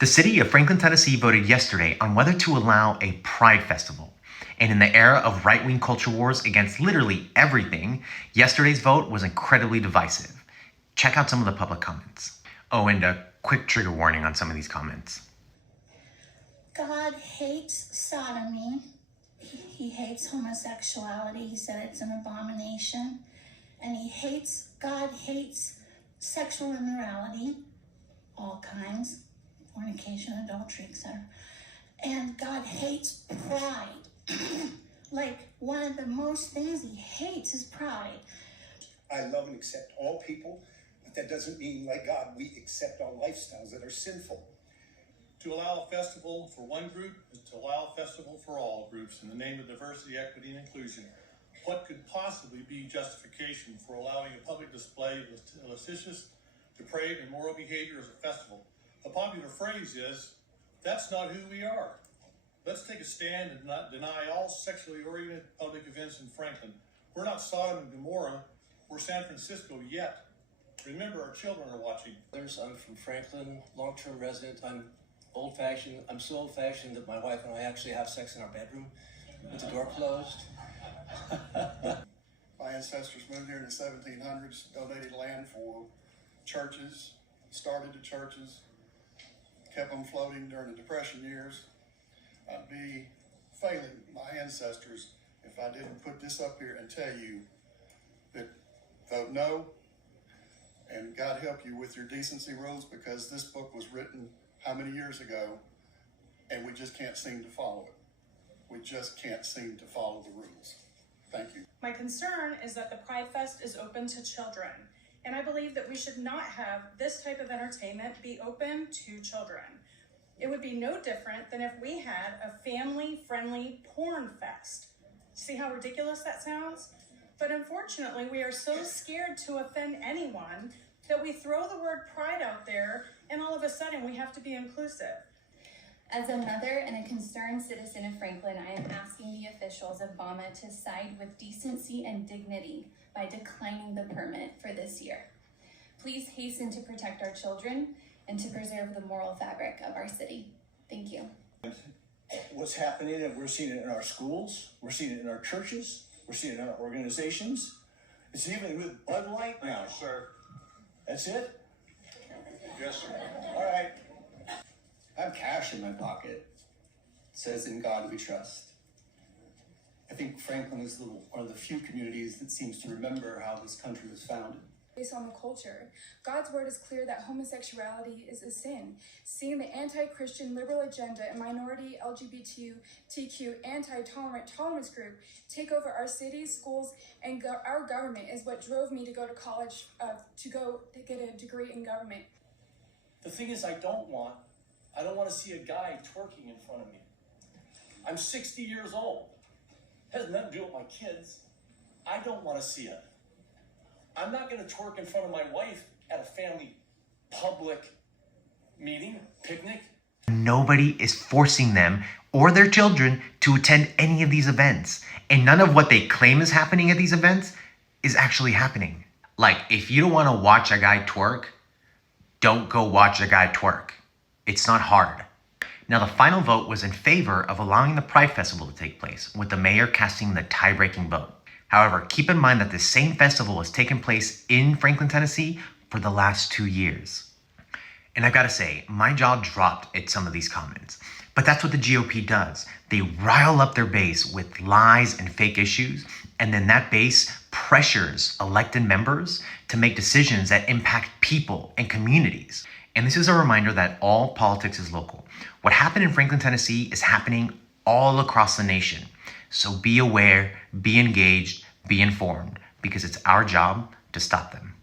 The city of Franklin, Tennessee voted yesterday on whether to allow a Pride Festival. And in the era of right-wing culture wars against literally everything, yesterday's vote was incredibly divisive. Check out some of the public comments. Oh, and a quick trigger warning on some of these comments. God hates sodomy. He hates homosexuality. He said it's an abomination. And God hates sexual immorality, all kinds, fornication, adultery, etc. And God hates pride. Like, one of the most things he hates is pride. I love and accept all people, but that doesn't mean, like God, we accept all lifestyles that are sinful. To allow a festival for one group is to allow a festival for all groups in the name of diversity, equity, and inclusion. What could possibly be justification for allowing a public display of lascivious, depraved, and immoral behavior as a festival? A popular phrase is, that's not who we are. Let's take a stand and not deny all sexually oriented public events in Franklin. We're not Sodom and Gomorrah, we're San Francisco yet. Remember, our children are watching. I'm from Franklin, long-term resident. I'm old-fashioned. I'm so old-fashioned that my wife and I actually have sex in our bedroom with the door closed. My ancestors moved here in the 1700s, donated land for churches, started the churches, kept them floating during the Depression years. I'd be failing my ancestors if I didn't put this up here and tell you that vote no, and God help you with your decency rules, because this book was written how many years ago, and we just can't seem to follow it. We just can't seem to follow the rules. Thank you. My concern is that the Pride Fest is open to children, and I believe that we should not have this type of entertainment be open to children. It would be no different than if we had a family-friendly porn fest. See how ridiculous that sounds? But unfortunately, we are so scared to offend anyone that we throw the word pride out there, and all of a sudden we have to be inclusive. As a mother and a concerned citizen of Franklin, I am asking the officials of BAMA to side with decency and dignity by declining the permit for this year. Please hasten to protect our children and to preserve the moral fabric of our city. Thank you. What's happening, and we're seeing it in our schools, we're seeing it in our churches, we're seeing it in our organizations. It's even with Bud Light now, sir. That's it? Yes, sir. All right. I have cash in my pocket. It says, in God we trust. I think Franklin is one of the few communities that seems to remember how this country was founded. Based on the culture, God's word is clear that homosexuality is a sin. Seeing the anti-Christian liberal agenda and minority LGBTQ anti-tolerance group take over our cities, schools, and our government is what drove me to go to college, to get a degree in government. The thing is, I don't want to see a guy twerking in front of me. I'm 60 years old. Has nothing to do with my kids. I don't want to see it. I'm not going to twerk in front of my wife at a family public meeting, picnic. Nobody is forcing them or their children to attend any of these events. And none of what they claim is happening at these events is actually happening. Like, if you don't want to watch a guy twerk, don't go watch a guy twerk. It's not hard. Now, the final vote was in favor of allowing the Pride Festival to take place, with the mayor casting the tie-breaking vote. However, keep in mind that this same festival has taken place in Franklin, Tennessee for the last 2 years. And I've got to say, my jaw dropped at some of these comments. But that's what the GOP does. They rile up their base with lies and fake issues, and then that base pressures elected members to make decisions that impact people and communities. And this is a reminder that all politics is local. What happened in Franklin, Tennessee is happening all across the nation. So be aware, be engaged, be informed, because it's our job to stop them.